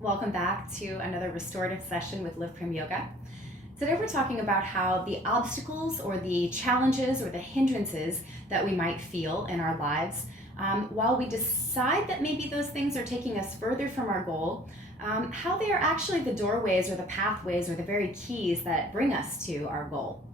Welcome back to another restorative session with Live Prim Yoga. Today we're talking about how the obstacles or the challenges or the hindrances that we might feel in our lives, while we decide that maybe those things are taking us further from our goal, how they are actually the doorways or the pathways or the very keys that bring us to our goal.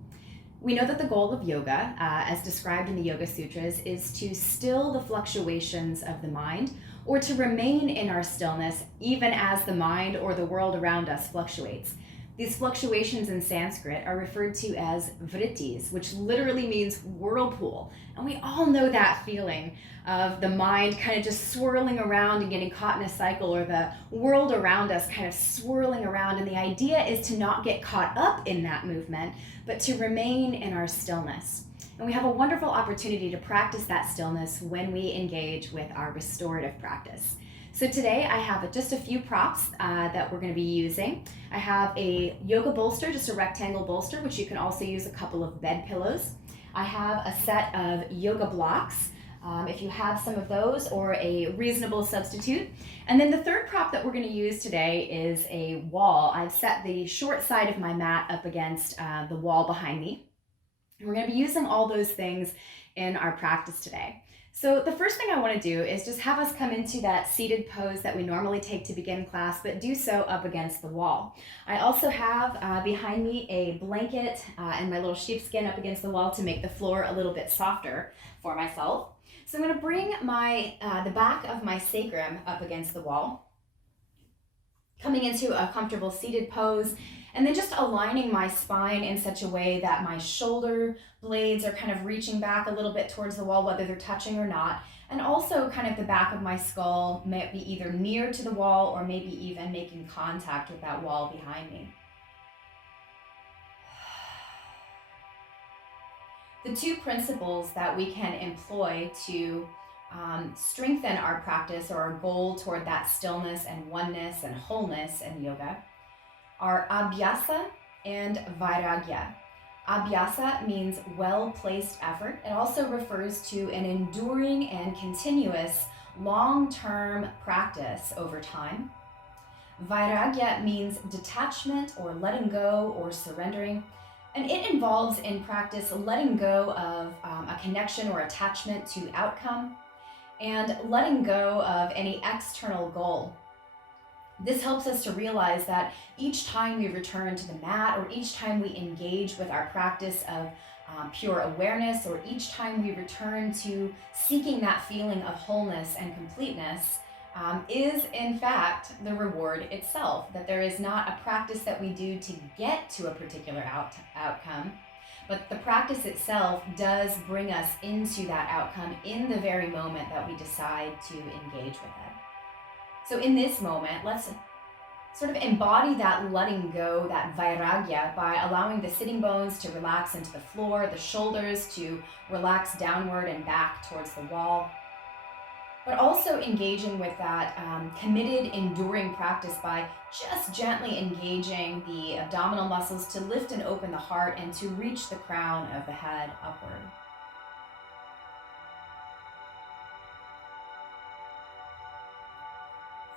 We know that the goal of yoga, as described in the Yoga Sutras, is to still the fluctuations of the mind, or to remain in our stillness even as the mind or the world around us fluctuates. These fluctuations in Sanskrit are referred to as vrittis, which literally means whirlpool. And we all know that feeling of the mind kind of just swirling around and getting caught in a cycle, or the world around us kind of swirling around. And the idea is to not get caught up in that movement, but to remain in our stillness. And we have a wonderful opportunity to practice that stillness when we engage with our restorative practice. So today I have just a few props that we're going to be using. I have a yoga bolster, just a rectangle bolster, which you can also use a couple of bed pillows. I have a set of yoga blocks, if you have some of those, or a reasonable substitute. And then the third prop that we're going to use today is a wall. I've set the short side of my mat up against the wall behind me. And we're going to be using all those things in our practice today. So the first thing I want to do is just have us come into that seated pose that we normally take to begin class, but do so up against the wall. I also have behind me a blanket and my little sheepskin up against the wall to make the floor a little bit softer for myself. So I'm going to bring the back of my sacrum up against the wall, coming into a comfortable seated pose, and then just aligning my spine in such a way that my shoulder blades are kind of reaching back a little bit towards the wall, whether they're touching or not. And also kind of the back of my skull may be either near to the wall or maybe even making contact with that wall behind me. The two principles that we can employ to strengthen our practice, or our goal toward that stillness and oneness and wholeness in yoga, are abhyasa and vairagya. Abhyasa means well-placed effort. It also refers to an enduring and continuous long-term practice over time. Vairagya means detachment or letting go or surrendering. And it involves in practice letting go of a connection or attachment to outcome, and letting go of any external goal. This helps us to realize that each time we return to the mat, or each time we engage with our practice of pure awareness, or each time we return to seeking that feeling of wholeness and completeness, is in fact the reward itself. That there is not a practice that we do to get to a particular outcome, but the practice itself does bring us into that outcome in the very moment that we decide to engage with it. So in this moment, let's sort of embody that letting go, that vairagya, by allowing the sitting bones to relax into the floor, the shoulders to relax downward and back towards the wall, but also engaging with that committed, enduring practice by just gently engaging the abdominal muscles to lift and open the heart and to reach the crown of the head upward.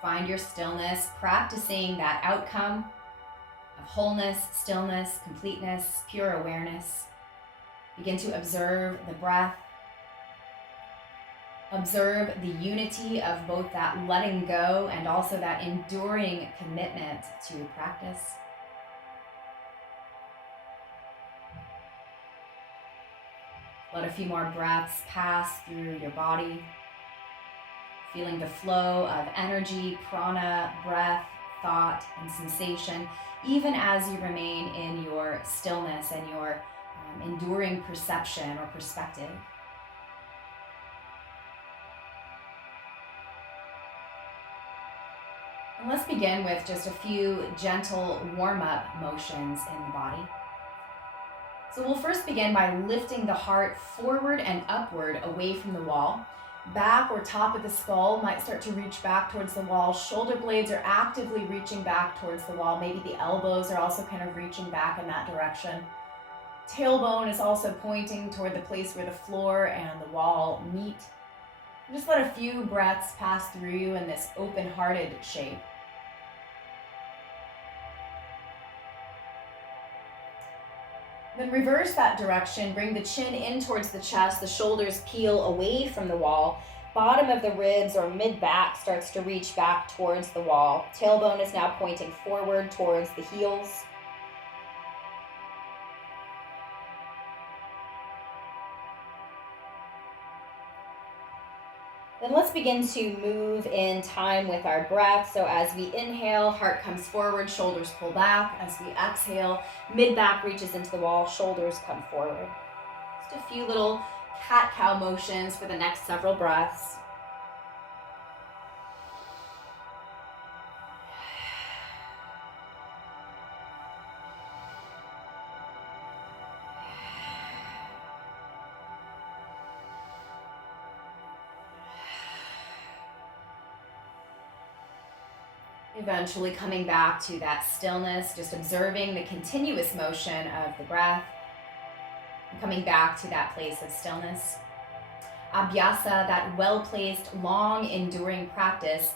Find your stillness, practicing that outcome of wholeness, stillness, completeness, pure awareness. Begin to observe the breath. Observe the unity of both that letting go and also that enduring commitment to practice. Let a few more breaths pass through your body, feeling the flow of energy, prana, breath, thought, and sensation, even as you remain in your stillness and your enduring perception or perspective. And let's begin with just a few gentle warm-up motions in the body. So we'll first begin by lifting the heart forward and upward away from the wall. Back or top of the skull might start to reach back towards the wall. Shoulder blades are actively reaching back towards the wall. Maybe the elbows are also kind of reaching back in that direction. Tailbone is also pointing toward the place where the floor and the wall meet. Just let a few breaths pass through you in this open-hearted shape. Then reverse that direction, bring the chin in towards the chest, the shoulders peel away from the wall. Bottom of the ribs or mid-back starts to reach back towards the wall. Tailbone is now pointing forward towards the heels. Then let's begin to move in time with our breath. So as we inhale, heart comes forward, shoulders pull back. As we exhale, mid-back reaches into the wall, shoulders come forward. Just a few little cat-cow motions for the next several breaths. Eventually coming back to that stillness, just observing the continuous motion of the breath, and coming back to that place of stillness. Abhyasa, that well-placed, long, enduring practice,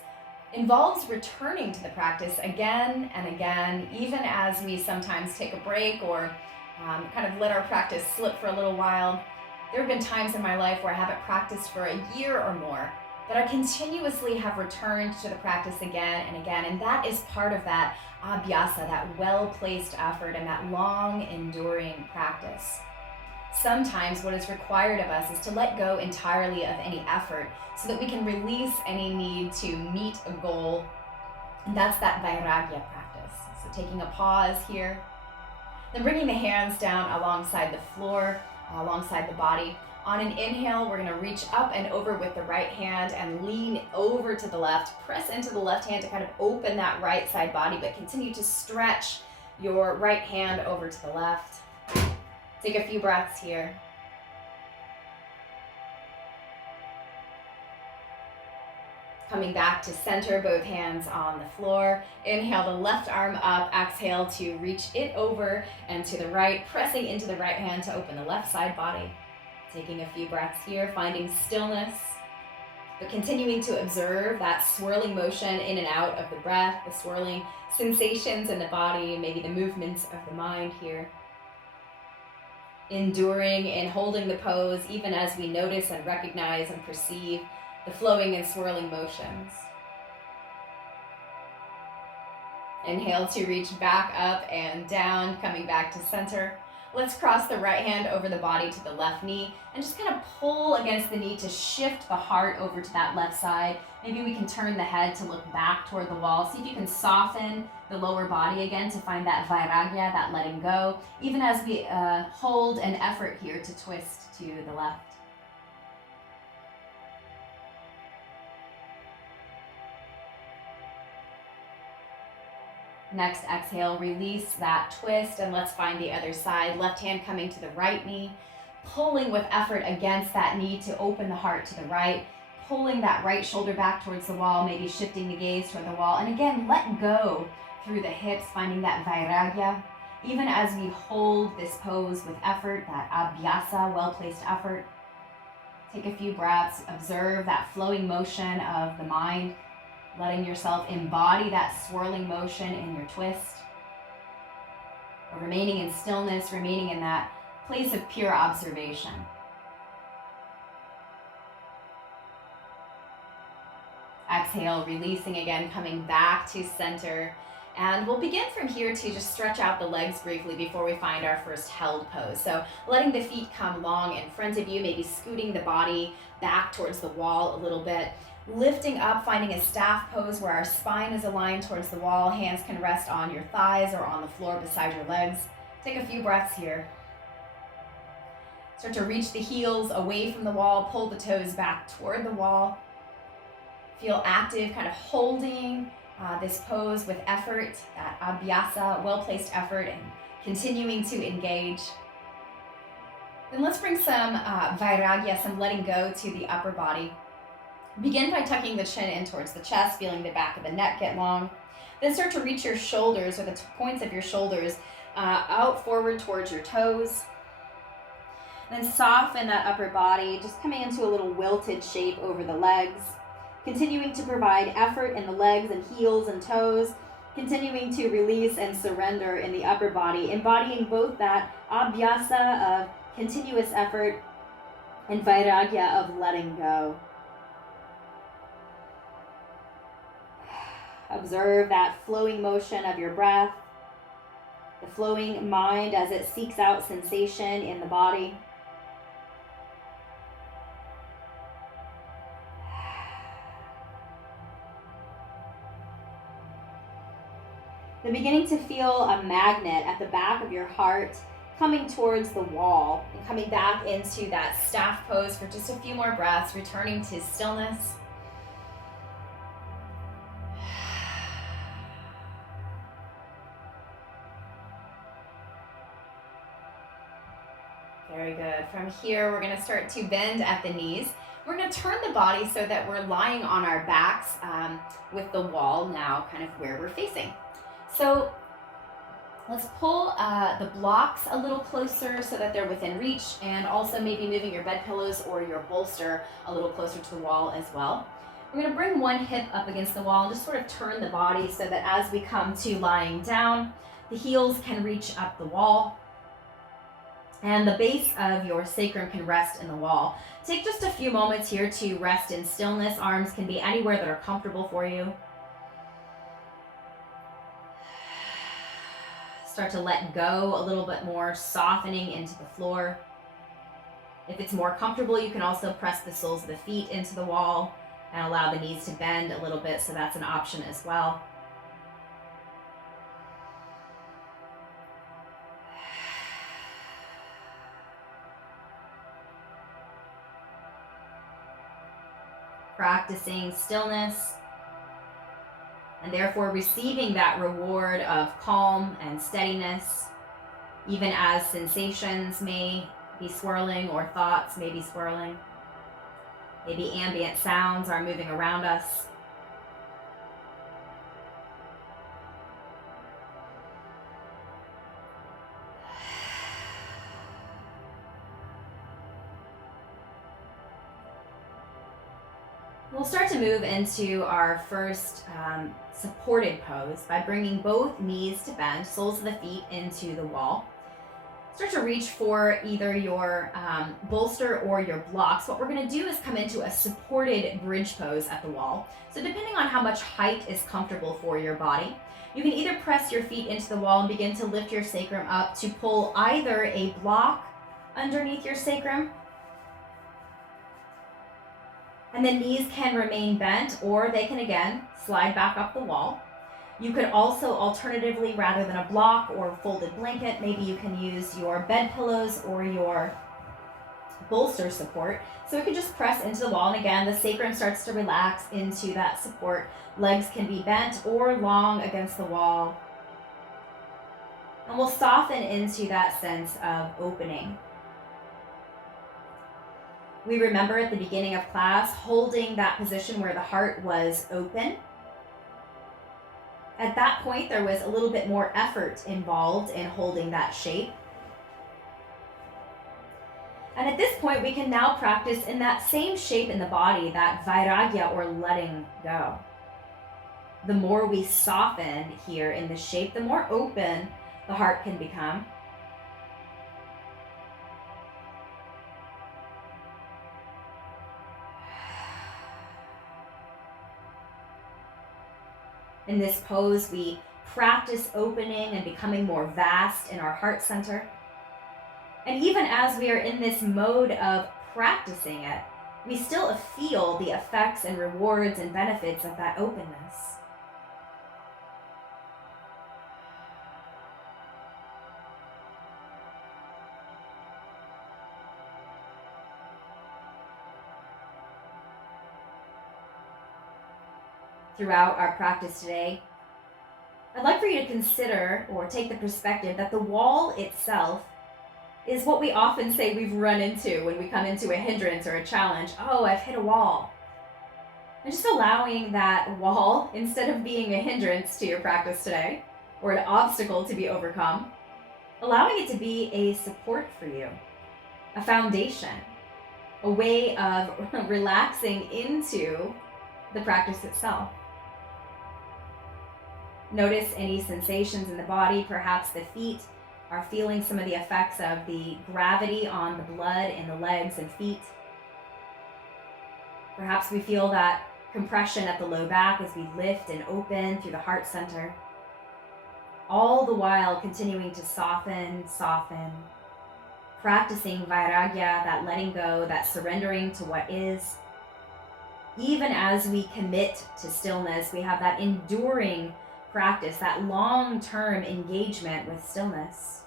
involves returning to the practice again and again, even as we sometimes take a break or kind of let our practice slip for a little while. There have been times in my life where I haven't practiced for a year or more, but I continuously have returned to the practice again and again, and that is part of that abhyasa, that well-placed effort and that long, enduring practice. Sometimes what is required of us is to let go entirely of any effort so that we can release any need to meet a goal, and that's that vairagya practice. So taking a pause here, then bringing the hands down alongside the floor, alongside the body. On an inhale, we're gonna reach up and over with the right hand and lean over to the left. Press into the left hand to kind of open that right side body, but continue to stretch your right hand over to the left. Take a few breaths here. Coming back to center, both hands on the floor. Inhale the left arm up, exhale to reach it over and to the right, pressing into the right hand to open the left side body. Taking a few breaths here, finding stillness, but continuing to observe that swirling motion in and out of the breath, the swirling sensations in the body, maybe the movements of the mind here. Enduring and holding the pose, even as we notice and recognize and perceive the flowing and swirling motions. Inhale to reach back up and down, coming back to center. Let's cross the right hand over the body to the left knee and just kind of pull against the knee to shift the heart over to that left side. Maybe we can turn the head to look back toward the wall. See if you can soften the lower body again to find that vairagya, that letting go, even as we hold an effort here to twist to the left. Next exhale, release that twist, and let's find the other side. Left hand coming to the right knee, pulling with effort against that knee to open the heart to the right, pulling that right shoulder back towards the wall, maybe shifting the gaze toward the wall. And again, let go through the hips, finding that vairagya. Even as we hold this pose with effort, that abhyasa, well-placed effort. Take a few breaths, observe that flowing motion of the mind, letting yourself embody that swirling motion in your twist. Or remaining in stillness, remaining in that place of pure observation. Exhale, releasing again, coming back to center. And we'll begin from here to just stretch out the legs briefly before we find our first held pose. So letting the feet come long in front of you, maybe scooting the body back towards the wall a little bit. Lifting up, finding a staff pose where our spine is aligned towards the wall. Hands can rest on your thighs or on the floor beside your legs. Take a few breaths here. Start to reach the heels away from the wall, pull the toes back toward the wall. Feel active, kind of holding this pose with effort, that abhyasa, well-placed effort, and continuing to engage. Then let's bring some vairagya, some letting go to the upper body. Begin by tucking the chin in towards the chest, feeling the back of the neck get long. Then start to reach your shoulders, or the points of your shoulders, out forward towards your toes. Then soften that upper body, just coming into a little wilted shape over the legs. Continuing to provide effort in the legs and heels and toes, Continuing to release and surrender in the upper body, embodying both that abhyasa of continuous effort and vairagya of letting go. Observe that flowing motion of your breath, the flowing mind as it seeks out sensation in the body. Then beginning to feel a magnet at the back of your heart coming towards the wall and coming back into that staff pose for just a few more breaths, returning to stillness. Very good. From here, we're going to start to bend at the knees. We're going to turn the body so that we're lying on our backs with the wall now kind of where we're facing. So let's pull the blocks a little closer so that they're within reach, and also maybe moving your bed pillows or your bolster a little closer to the wall as well. We're going to bring one hip up against the wall and just sort of turn the body so that as we come to lying down, the heels can reach up the wall and the base of your sacrum can rest in the wall. Take just a few moments here to rest in stillness. Arms can be anywhere that are comfortable for you. Start to let go a little bit more, softening into the floor. If it's more comfortable, you can also press the soles of the feet into the wall and allow the knees to bend a little bit, so that's an option as well. Practicing stillness, and therefore receiving that reward of calm and steadiness, even as sensations may be swirling or thoughts may be swirling. Maybe ambient sounds are moving around us. We'll start to move into our first supported pose by bringing both knees to bend, soles of the feet into the wall. Start to reach for either your bolster or your blocks. What we're going to do is come into a supported bridge pose at the wall. So depending on how much height is comfortable for your body, you can either press your feet into the wall and begin to lift your sacrum up to pull either a block underneath your sacrum, and the knees can remain bent, or they can again slide back up the wall. You could also alternatively, rather than a block or folded blanket, maybe you can use your bed pillows or your bolster support. So we could just press into the wall, and again, the sacrum starts to relax into that support. Legs can be bent or long against the wall. And we'll soften into that sense of opening. We remember at the beginning of class holding that position where the heart was open. At that point, there was a little bit more effort involved in holding that shape. And at this point, we can now practice in that same shape in the body, that vairagya or letting go. The more we soften here in the shape, the more open the heart can become. In this pose, we practice opening and becoming more vast in our heart center. And even as we are in this mode of practicing it, we still feel the effects and rewards and benefits of that openness. Throughout our practice today, I'd like for you to consider or take the perspective that the wall itself is what we often say we've run into when we come into a hindrance or a challenge. Oh, I've hit a wall. And just allowing that wall, instead of being a hindrance to your practice today or an obstacle to be overcome, allowing it to be a support for you, a foundation, a way of relaxing into the practice itself. Notice any sensations in the body. Perhaps the feet are feeling some of the effects of the gravity on the blood in the legs and feet. Perhaps we feel that compression at the low back as we lift and open through the heart center. All the while continuing to soften, practicing vairagya, that letting go, that surrendering to what is. Even as we commit to stillness, we have that enduring practice, that long-term engagement with stillness.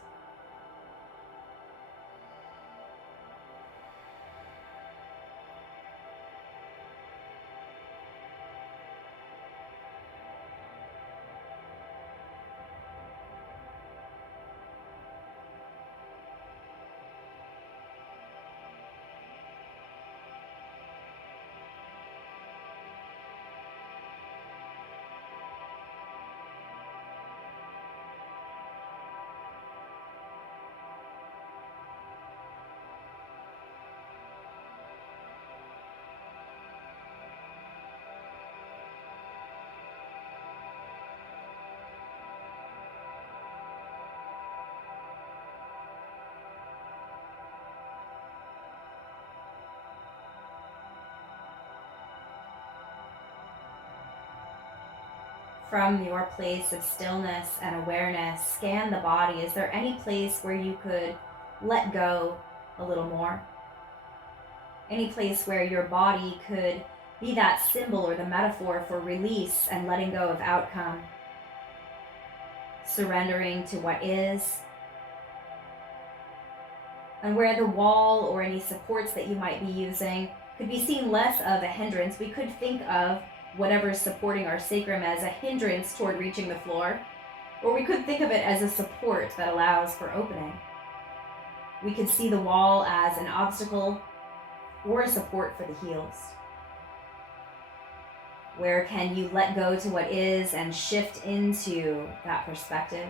From your place of stillness and awareness, scan the body. Is there any place where you could let go a little more? Any place where your body could be that symbol or the metaphor for release and letting go of outcome? Surrendering to what is. And where the wall or any supports that you might be using could be seen less of a hindrance, we could think of whatever is supporting our sacrum as a hindrance toward reaching the floor, or we could think of it as a support that allows for opening. We could see the wall as an obstacle or a support for the heels. Where can you let go to what is and shift into that perspective?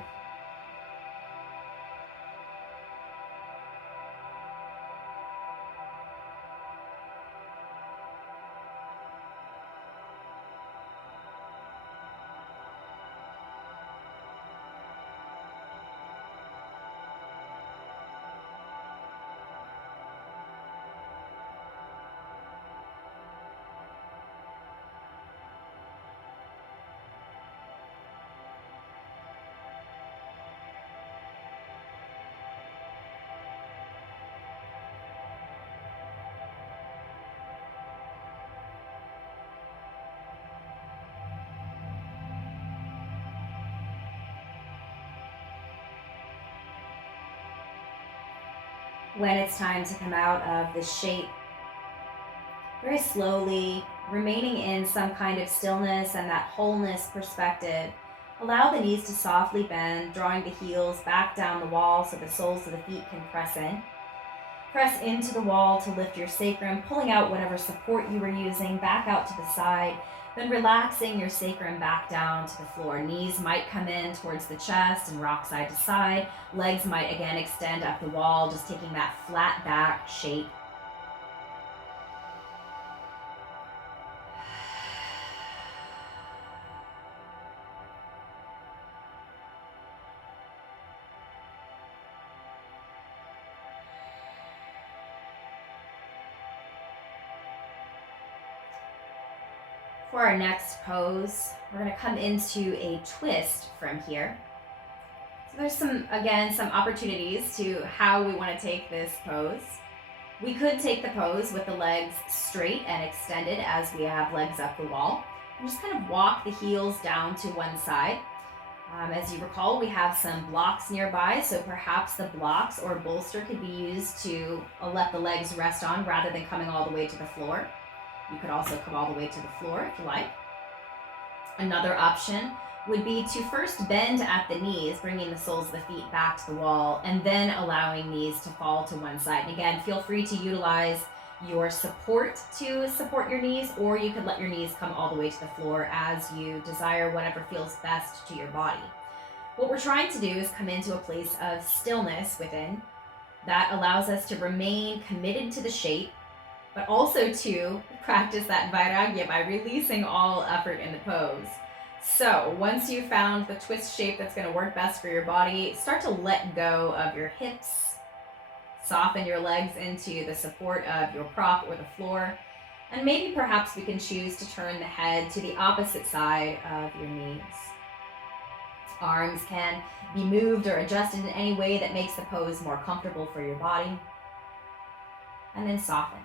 When it's time to come out of the shape, very slowly, remaining in some kind of stillness and that wholeness perspective, allow the knees to softly bend, drawing the heels back down the wall so the soles of the feet can press in. Press into the wall to lift your sacrum, pulling out whatever support you were using back out to the side, then relaxing your sacrum back down to the floor. Knees might come in towards the chest and rock side to side. Legs might again extend up the wall, just taking that flat back shape. For our next pose, we're going to come into a twist from here. So there's some opportunities to how we want to take this pose. We could take the pose with the legs straight and extended as we have legs up the wall. And just kind of walk the heels down to one side. As you recall, we have some blocks nearby, so perhaps the blocks or bolster could be used to let the legs rest on rather than coming all the way to the floor. You could also come all the way to the floor if you like. Another option would be to first bend at the knees, bringing the soles of the feet back to the wall, and then allowing knees to fall to one side. And again, feel free to utilize your support to support your knees, or you could let your knees come all the way to the floor as you desire, whatever feels best to your body. What we're trying to do is come into a place of stillness within that allows us to remain committed to the shape, but also to practice that vairagya by releasing all effort in the pose. So once you've found the twist shape that's going to work best for your body, start to let go of your hips. Soften your legs into the support of your prop or the floor. And maybe perhaps we can choose to turn the head to the opposite side of your knees. Arms can be moved or adjusted in any way that makes the pose more comfortable for your body. And then soften.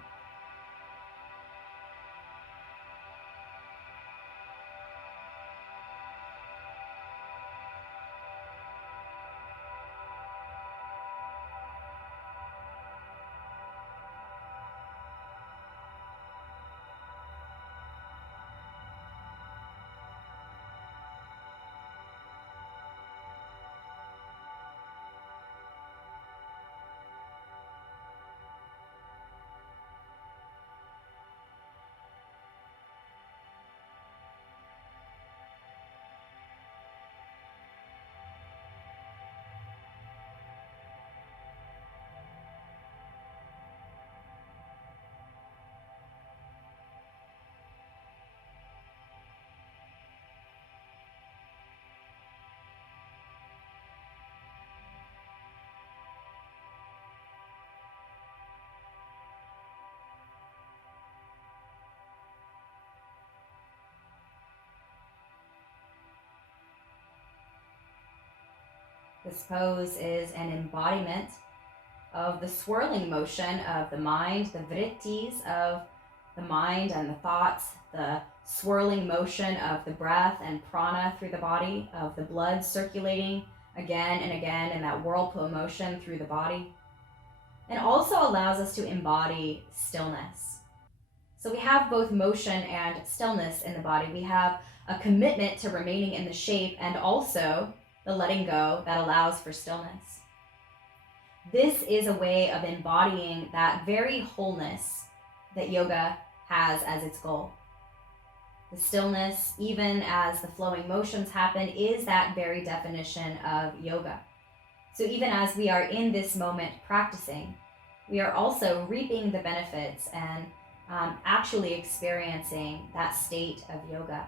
This pose is an embodiment of the swirling motion of the mind, the vrittis of the mind and the thoughts, the swirling motion of the breath and prana through the body, of the blood circulating again and again in that whirlpool motion through the body. And also allows us to embody stillness. So we have both motion and stillness in the body. We have a commitment to remaining in the shape and also the letting go that allows for stillness. This is a way of embodying that very wholeness that yoga has as its goal. The stillness, even as the flowing motions happen, is that very definition of yoga. So even as we are in this moment practicing, we are also reaping the benefits and actually experiencing that state of yoga.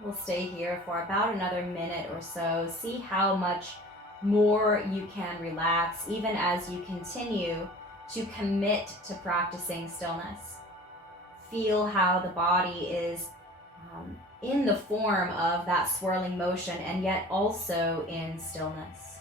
We'll stay here for about another minute or so. See how much more you can relax, even as you continue to commit to practicing stillness. Feel how the body is in the form of that swirling motion and yet also in stillness.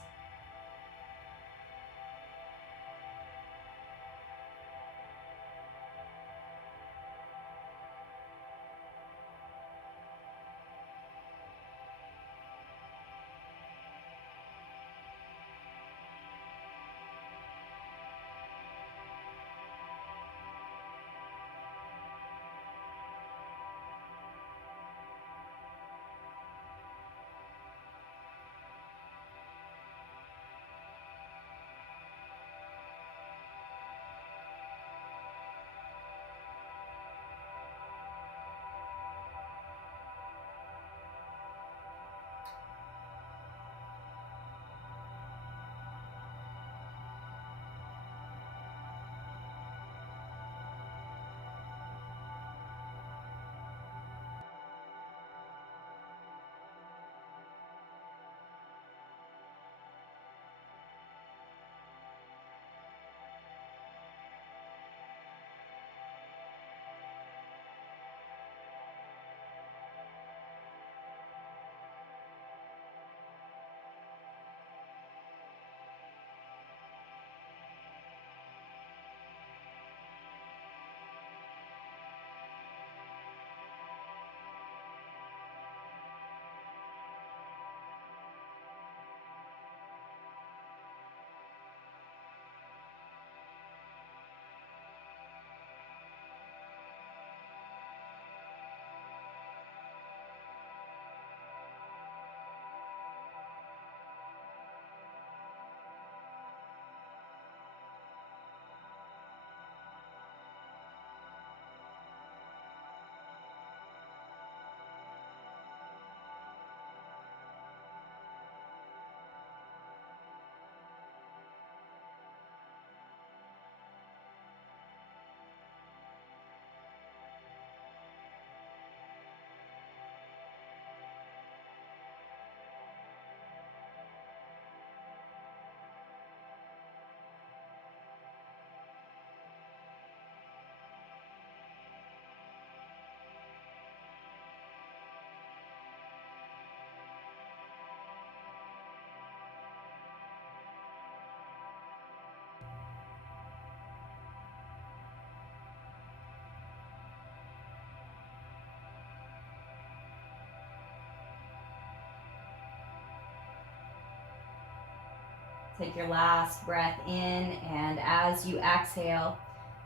Take your last breath in, and as you exhale,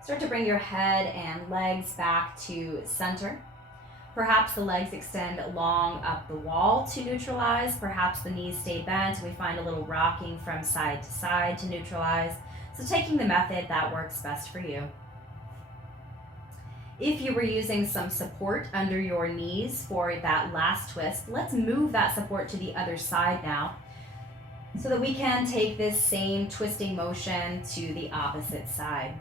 start to bring your head and legs back to center. Perhaps the legs extend long up the wall to neutralize. Perhaps the knees stay bent. We find a little rocking from side to side to neutralize. So taking the method that works best for you. If you were using some support under your knees for that last twist, let's move that support to the other side now, so that we can take this same twisting motion to the opposite side.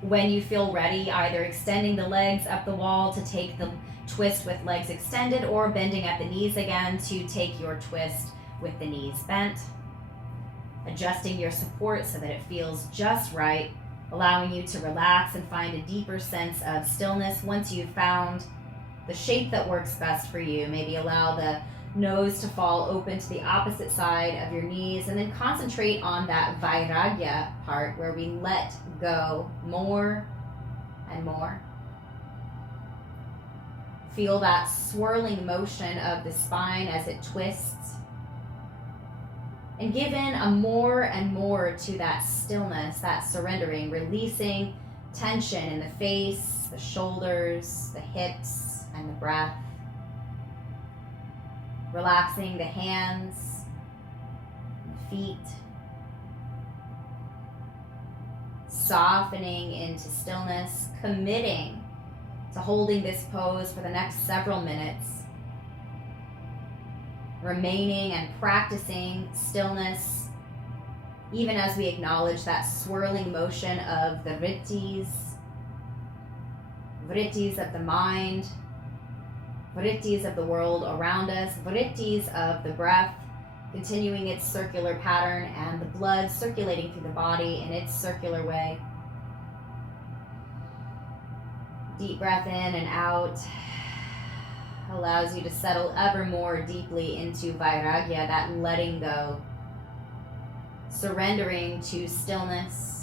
When you feel ready, either extending the legs up the wall to take the twist with legs extended, or bending at the knees again to take your twist with the knees bent. Adjusting your support so that it feels just right, allowing you to relax and find a deeper sense of stillness once you've found the shape that works best for you. Maybe allow the nose to fall open to the opposite side of your knees, and then concentrate on that vairagya part where we let go more and more. Feel that swirling motion of the spine as it twists, and give in a more and more to that stillness, that surrendering, releasing tension in the face, the shoulders, the hips, and the breath. Relaxing the hands, the feet. Softening into stillness, committing to holding this pose for the next several minutes. Remaining and practicing stillness Even as we acknowledge that swirling motion of the vrittis of the mind, vrittis of the world around us, vrittis of the breath, continuing its circular pattern and the blood circulating through the body in its circular way. Deep breath in and out allows you to settle ever more deeply into vairagya, that letting go, surrendering to stillness.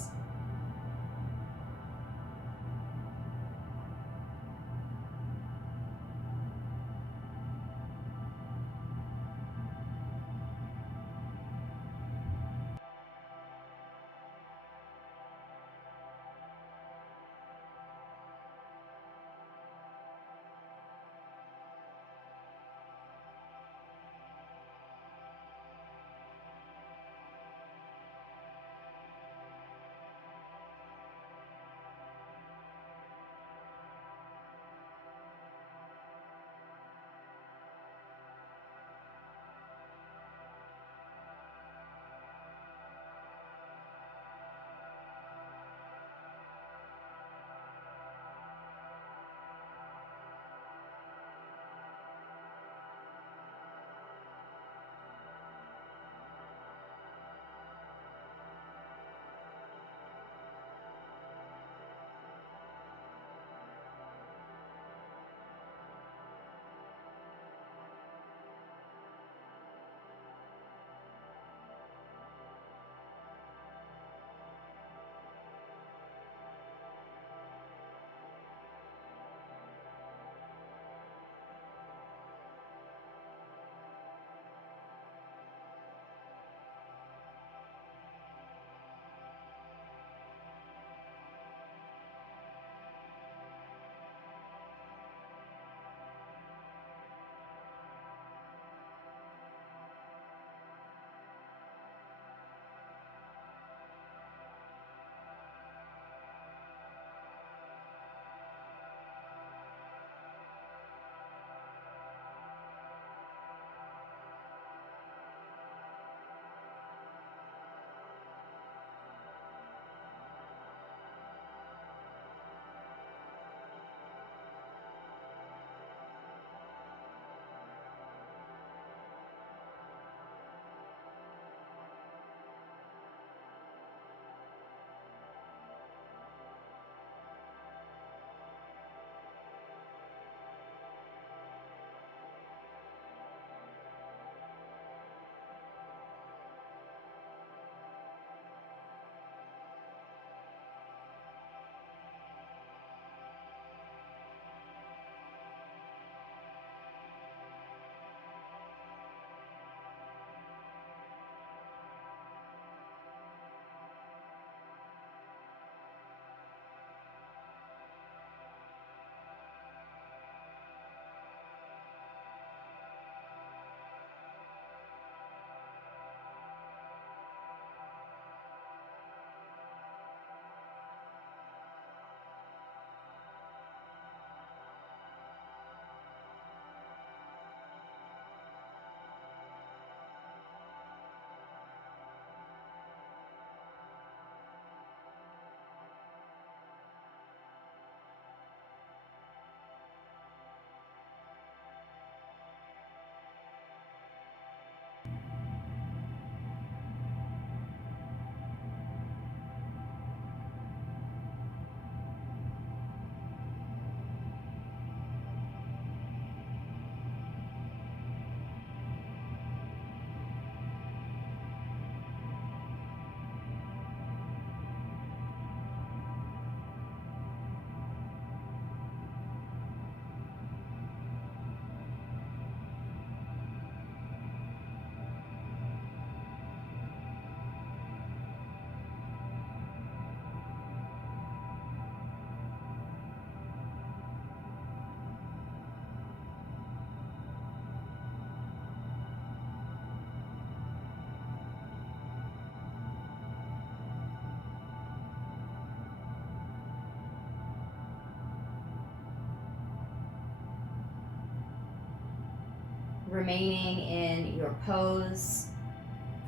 Remaining in your pose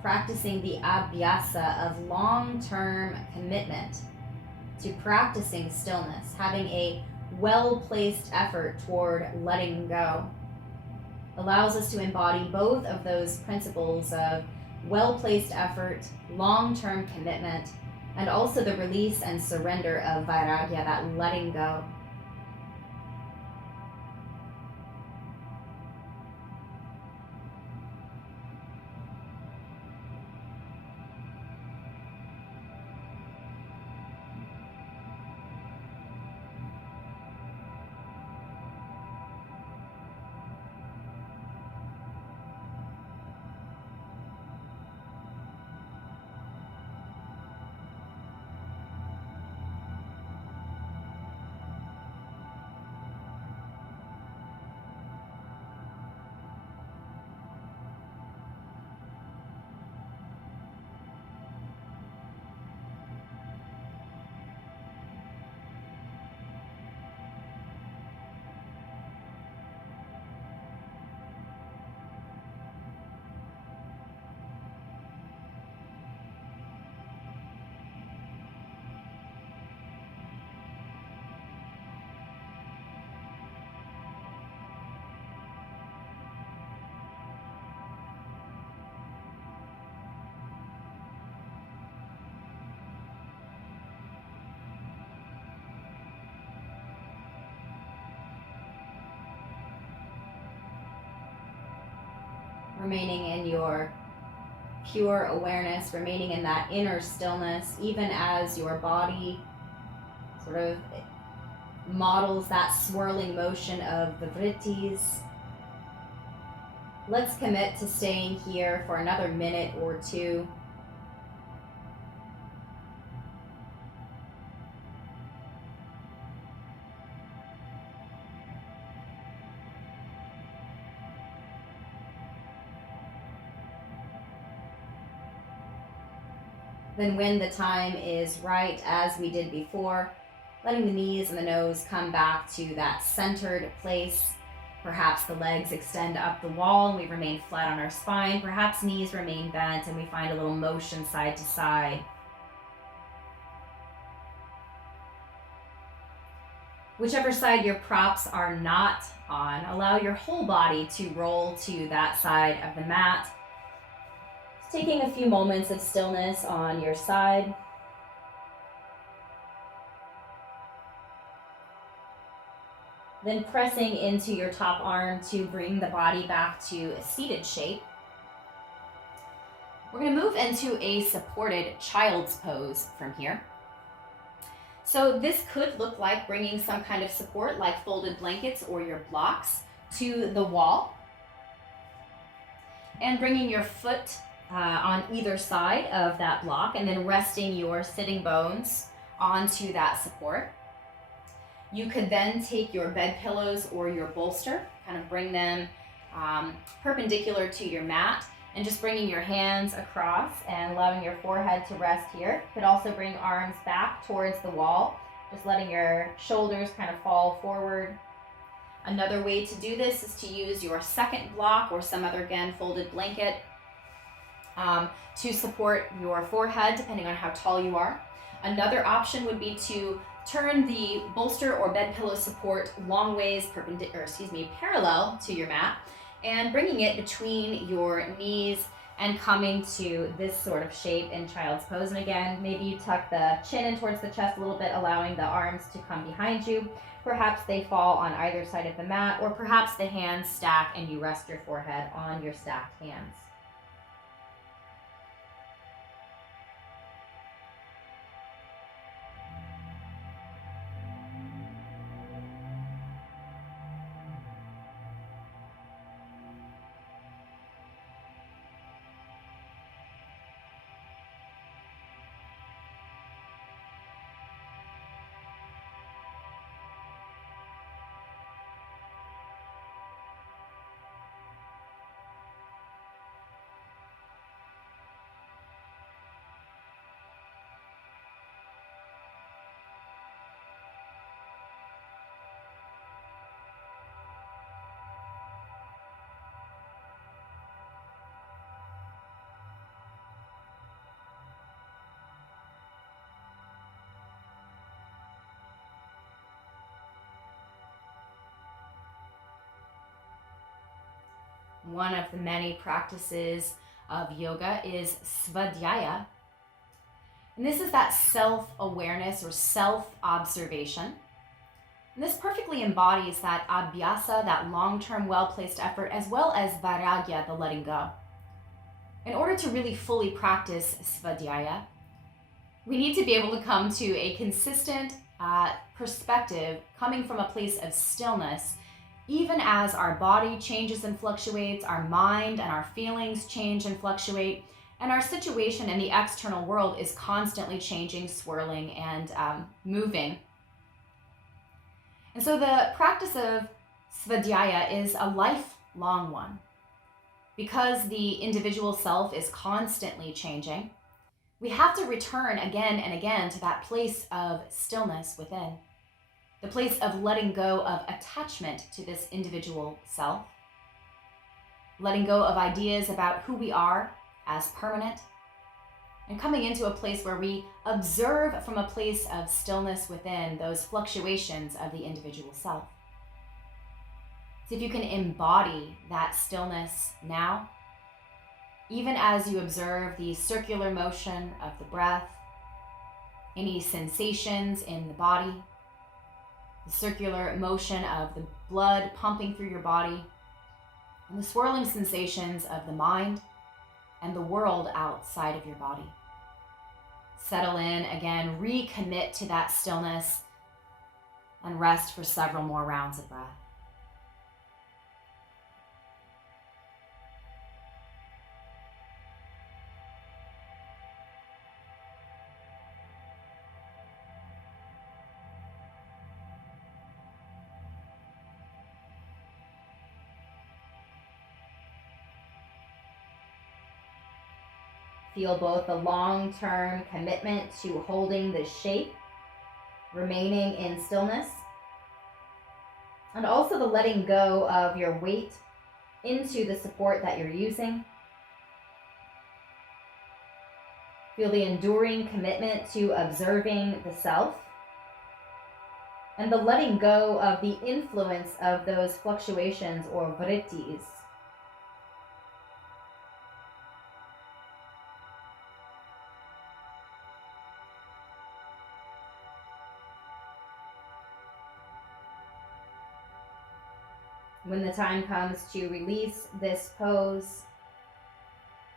practicing the abhyasa of long-term commitment to practicing stillness, having a well-placed effort toward letting go, allows us to embody both of those principles of well-placed effort, long-term commitment, and also the release and surrender of vairagya, that letting go. Remaining in your pure awareness, remaining in that inner stillness, even as your body sort of models that swirling motion of the vrittis. Let's commit to staying here for another minute or two. Then when the time is right, as we did before, letting the knees and the nose come back to that centered place. Perhaps the legs extend up the wall and we remain flat on our spine. Perhaps knees remain bent and we find a little motion side to side. Whichever side your props are not on, allow your whole body to roll to that side of the mat. Taking a few moments of stillness on your side. Then pressing into your top arm to bring the body back to a seated shape. We're going to move into a supported child's pose from here. So this could look like bringing some kind of support like folded blankets or your blocks to the wall. And bringing your foot on either side of that block and then resting your sitting bones onto that support. You could then take your bed pillows or your bolster, kind of bring them perpendicular to your mat and just bringing your hands across and allowing your forehead to rest here. You could also bring arms back towards the wall, just letting your shoulders kind of fall forward. Another way to do this is to use your second block or some other, again, folded blanket to support your forehead, depending on how tall you are. Another option would be to turn the bolster or bed pillow support long ways parallel to your mat and bringing it between your knees and coming to this sort of shape in child's pose. And again, maybe you tuck the chin in towards the chest a little bit, allowing the arms to come behind you. Perhaps they fall on either side of the mat, or perhaps the hands stack and you rest your forehead on your stacked hands. one of the many practices of yoga is svadhyaya. And this is that self-awareness or self-observation. And this perfectly embodies that abhyasa, that long-term well-placed effort, as well as vairagya, the letting go. In order to really fully practice svadhyaya, we need to be able to come to a consistent perspective coming from a place of stillness, even as our body changes and fluctuates, our mind and our feelings change and fluctuate, and our situation in the external world is constantly changing, swirling, and moving. And so the practice of svadhyaya is a lifelong one. Because the individual self is constantly changing, we have to return again and again to that place of stillness within, the place of letting go of attachment to this individual self, letting go of ideas about who we are as permanent, and coming into a place where we observe from a place of stillness within those fluctuations of the individual self. So if you can embody that stillness now, even as you observe the circular motion of the breath, any sensations in the body, the circular motion of the blood pumping through your body, and the swirling sensations of the mind and the world outside of your body. Settle in again, recommit to that stillness, and rest for several more rounds of breath. Feel both the long-term commitment to holding the shape, remaining in stillness, and also the letting go of your weight into the support that you're using. Feel the enduring commitment to observing the self, and the letting go of the influence of those fluctuations or vrittis. When the time comes to release this pose,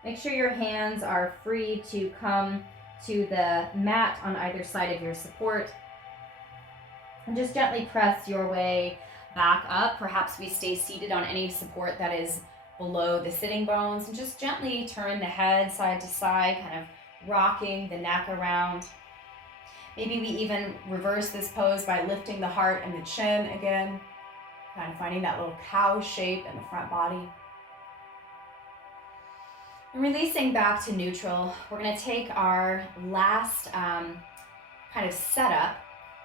make sure your hands are free to come to the mat on either side of your support. And just gently press your way back up. Perhaps we stay seated on any support that is below the sitting bones, and just gently turn the head side to side, kind of rocking the neck around. Maybe we even reverse this pose by lifting the heart and the chin again. Kind of finding that little cow shape in the front body. And releasing back to neutral, we're going to take our last kind of setup.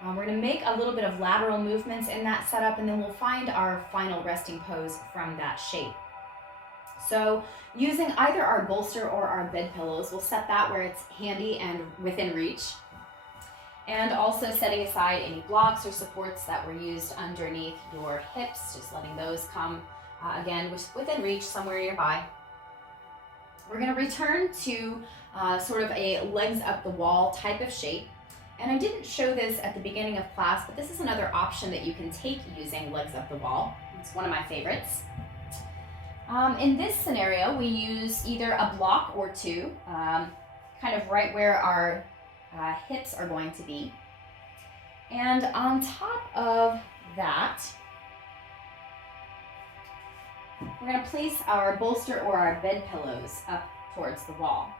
We're going to make a little bit of lateral movements in that setup, and then we'll find our final resting pose from that shape. So using either our bolster or our bed pillows, we'll set that where it's handy and within reach. And also setting aside any blocks or supports that were used underneath your hips, just letting those come, again, within reach, somewhere nearby. We're going to return to sort of a legs up the wall type of shape. And I didn't show this at the beginning of class, but this is another option that you can take using legs up the wall. It's one of my favorites. In this scenario, we use either a block or two, kind of right where our hips are going to be. And on top of that, we're going to place our bolster or our bed pillows up towards the wall.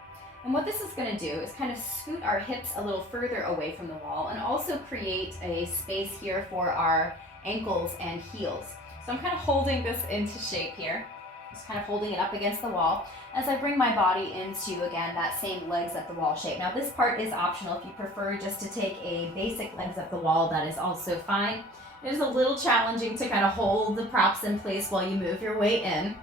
And what this is going to do is kind of scoot our hips a little further away from the wall and also create a space here for our ankles and heels. So I'm kind of holding this into shape here, just kind of holding it up against the wall as I bring my body into, again, that same legs up the wall shape. Now this part is optional. If you prefer just to take a basic legs up the wall, that is also fine. It is a little challenging to kind of hold the props in place while you move your way in.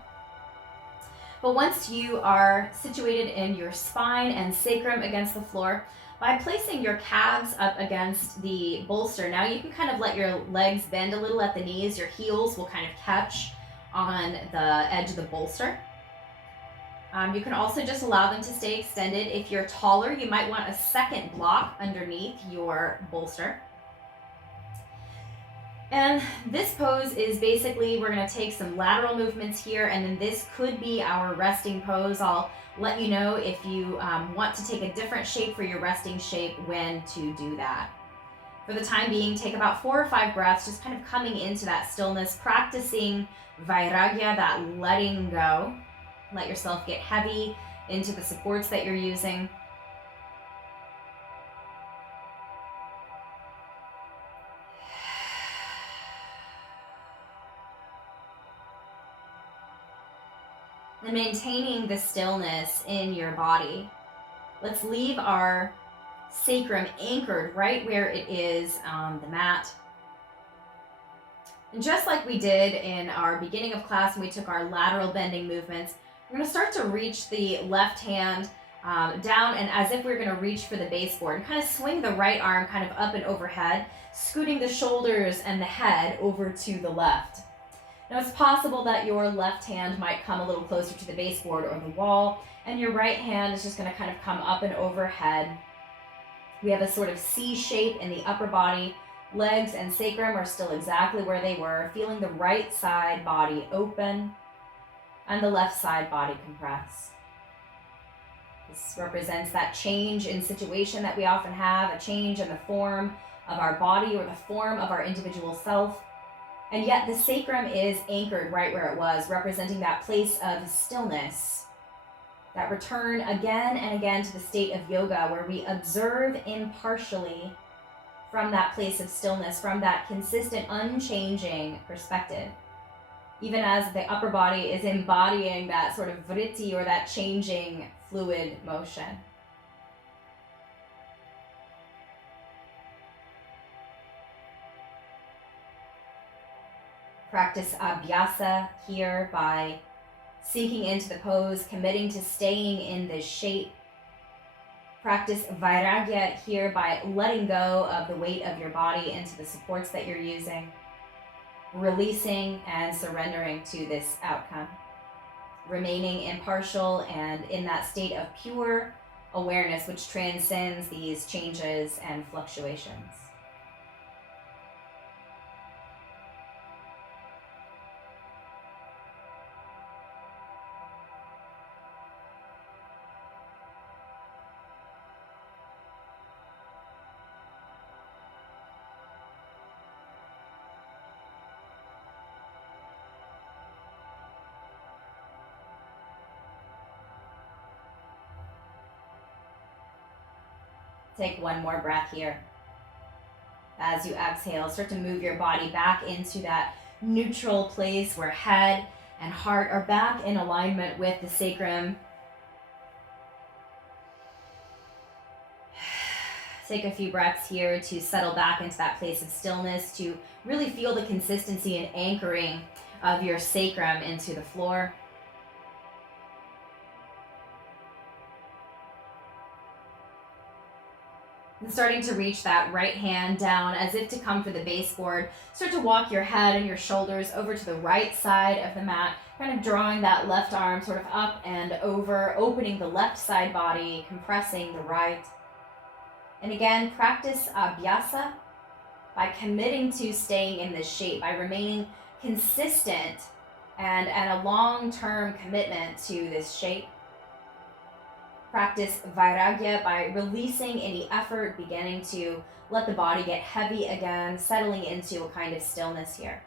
But once you are situated in your spine and sacrum against the floor, by placing your calves up against the bolster, now you can kind of let your legs bend a little at the knees. Your heels will kind of catch on the edge of the bolster. You can also just allow them to stay extended. If you're taller, you might want a second block underneath your bolster. And this pose is basically, we're going to take some lateral movements here, and then this could be our resting pose. I'll let you know if you want to take a different shape for your resting shape when to do that. For the time being, take about 4 or 5 breaths, just kind of coming into that stillness, practicing vairagya, that letting go. Let yourself get heavy into the supports that you're using. And maintaining the stillness in your body. Let's leave our sacrum anchored right where it is on the mat. And just like we did in our beginning of class when we took our lateral bending movements, we're going to start to reach the left hand down, and as if we're going to reach for the baseboard, and kind of swing the right arm kind of up and overhead, scooting the shoulders and the head over to the left. Now it's possible that your left hand might come a little closer to the baseboard or the wall, and your right hand is just going to kind of come up and overhead. We have a sort of C shape in the upper body. Legs and sacrum are still exactly where they were, feeling the right side body open and the left side body compress. This represents that change in situation that we often have, a change in the form of our body or the form of our individual self. And yet the sacrum is anchored right where it was, representing that place of stillness, that return again and again to the state of yoga where we observe impartially from that place of stillness, from that consistent, unchanging perspective. Even as the upper body is embodying that sort of vritti, or that changing fluid motion. Practice abhyasa here by sinking into the pose, committing to staying in this shape. Practice vairagya here by letting go of the weight of your body into the supports that you're using, releasing and surrendering to this outcome, remaining impartial and in that state of pure awareness which transcends these changes and fluctuations. Take one more breath here. As you exhale, start to move your body back into that neutral place where head and heart are back in alignment with the sacrum. Take a few breaths here to settle back into that place of stillness, to really feel the consistency and anchoring of your sacrum into the floor. And starting to reach that right hand down as if to come for the baseboard. Start to walk your head and your shoulders over to the right side of the mat, kind of drawing that left arm sort of up and over, opening the left side body, compressing the right. And again, practice abhyasa by committing to staying in this shape, by remaining consistent and a long-term commitment to this shape. Practice vairagya by releasing any effort, beginning to let the body get heavy again, settling into a kind of stillness here.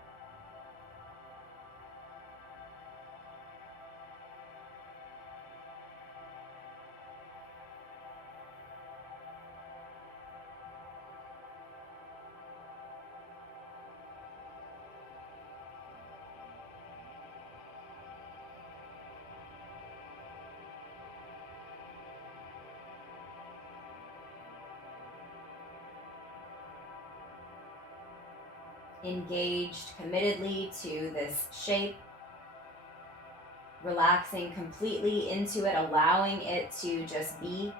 Engaged committedly to this shape, relaxing completely into it, allowing it to just be,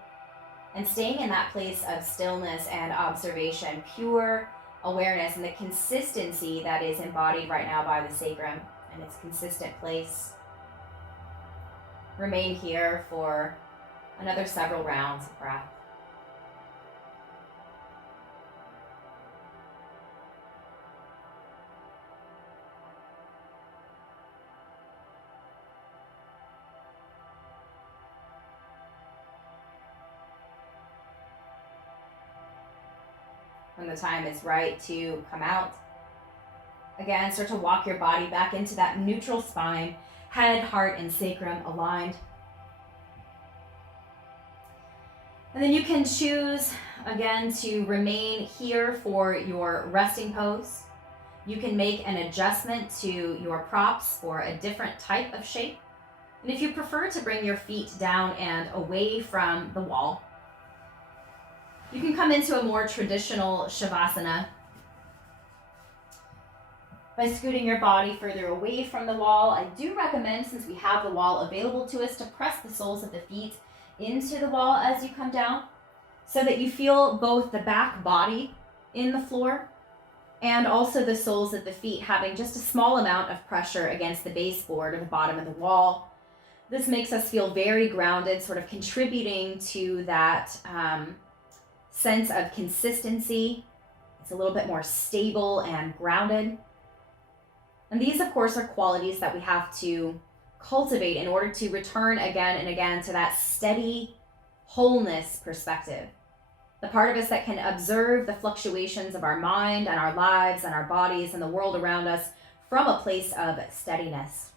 and staying in that place of stillness and observation, pure awareness, and the consistency that is embodied right now by the sacrum in its consistent place. Remain here for another several rounds of breath. When the time is right to come out, again, start to walk your body back into that neutral spine, head, heart, and sacrum aligned. And then you can choose, again, to remain here for your resting pose. You can make an adjustment to your props for a different type of shape. And if you prefer to bring your feet down and away from the wall, you can come into a more traditional Shavasana by scooting your body further away from the wall. I do recommend, since we have the wall available to us, to press the soles of the feet into the wall as you come down, so that you feel both the back body in the floor and also the soles of the feet having just a small amount of pressure against the baseboard or the bottom of the wall. This makes us feel very grounded, sort of contributing to that sense of consistency. It's a little bit more stable and grounded. And these, of course, are qualities that we have to cultivate in order to return again and again to that steady wholeness perspective. The part of us that can observe the fluctuations of our mind and our lives and our bodies and the world around us from a place of steadiness.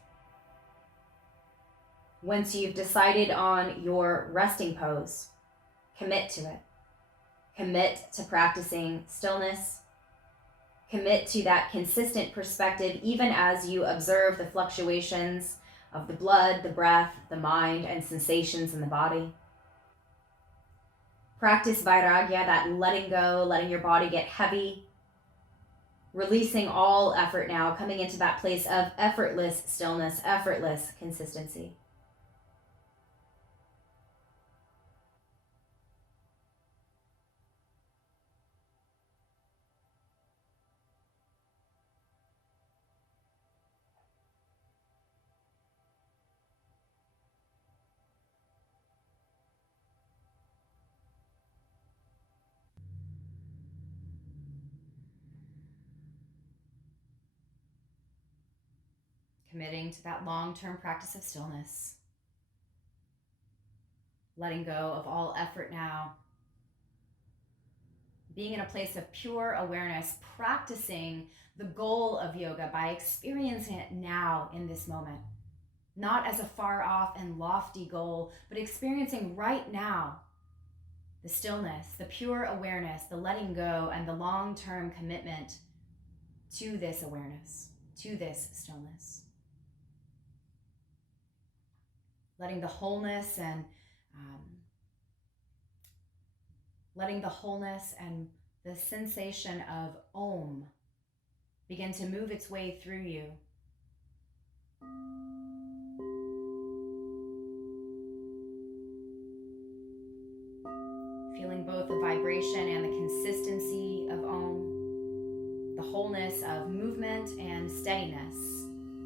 Once you've decided on your resting pose, commit to it. Commit to practicing stillness. Commit to that consistent perspective, even as you observe the fluctuations of the blood, the breath, the mind, and sensations in the body. Practice vairagya, that letting go, letting your body get heavy, releasing all effort now, coming into that place of effortless stillness, effortless consistency. Committing to that long-term practice of stillness. Letting go of all effort now. Being in a place of pure awareness, practicing the goal of yoga by experiencing it now in this moment. Not as a far off and lofty goal, but experiencing right now the stillness, the pure awareness, the letting go, and the long-term commitment to this awareness, to this stillness. Letting the wholeness and the sensation of Om begin to move its way through you. Feeling both the vibration and the consistency of Om, the wholeness of movement and steadiness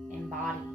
embodied.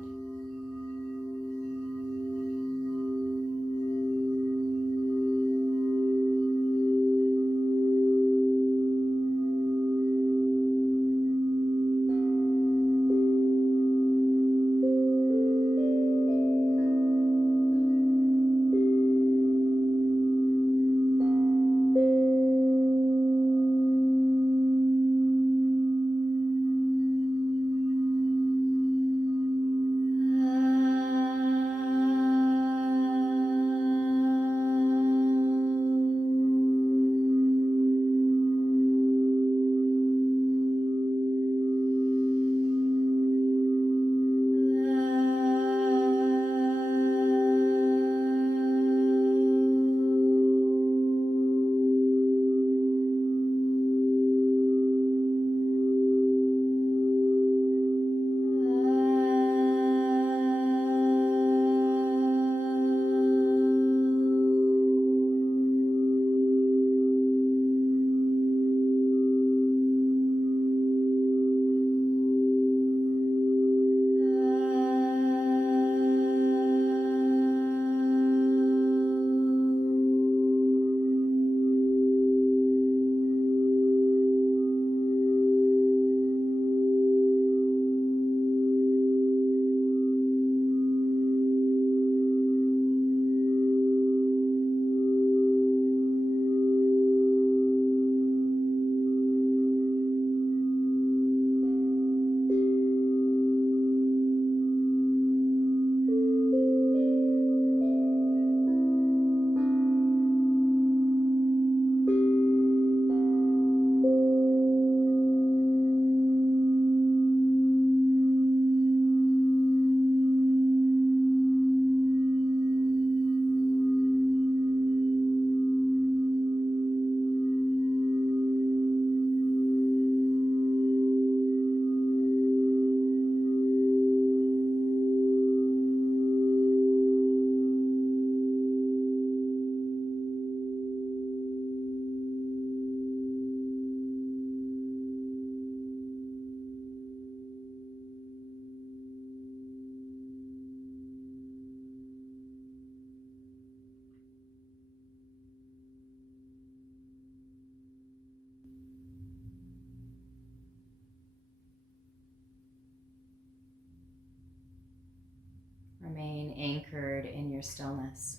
anchored in your stillness,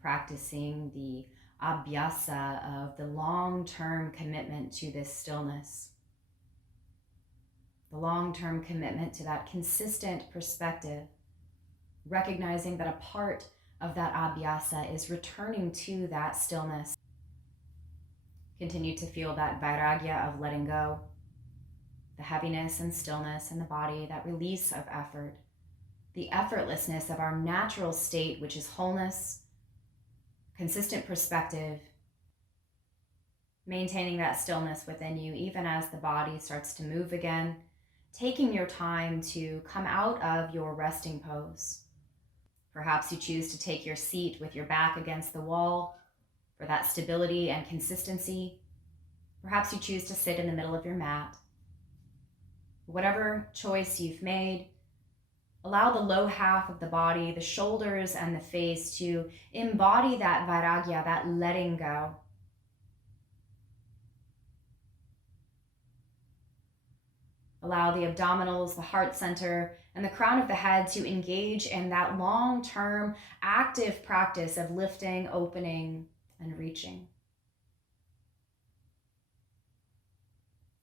practicing the abhyasa of the long-term commitment to this stillness, the long-term commitment to that consistent perspective, recognizing that a part of that abhyasa is returning to that stillness. Continue to feel that vairagya of letting go, the heaviness and stillness in the body, that release of effort, the effortlessness of our natural state, which is wholeness, consistent perspective, maintaining that stillness within you even as the body starts to move again, taking your time to come out of your resting pose. Perhaps you choose to take your seat with your back against the wall for that stability and consistency. Perhaps you choose to sit in the middle of your mat. Whatever choice you've made, allow the low half of the body, the shoulders and the face, to embody that vairagya, that letting go. Allow the abdominals, the heart center, and the crown of the head to engage in that long-term active practice of lifting, opening, and reaching.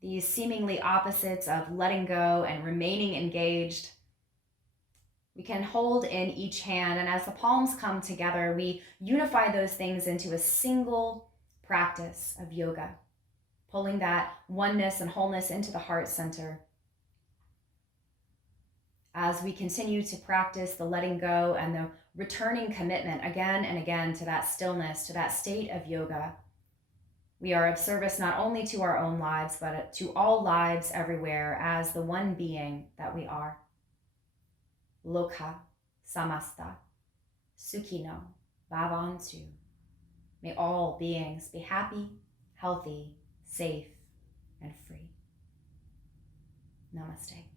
These seemingly opposites of letting go and remaining engaged, we can hold in each hand, and as the palms come together, we unify those things into a single practice of yoga, pulling that oneness and wholeness into the heart center. As we continue to practice the letting go and the returning commitment again and again to that stillness, to that state of yoga, we are of service not only to our own lives, but to all lives everywhere as the one being that we are. Lokha samasta sukhino bhavantu. May all beings be happy, healthy, safe, and free. Namaste.